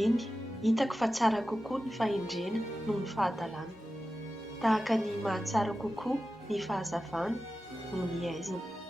Eny, hitako fa tsara kokoa ny fahendrena noho ny fahadalàna. Tahaka ny mahatsara kokoa ny fahazavana noho ny haizina.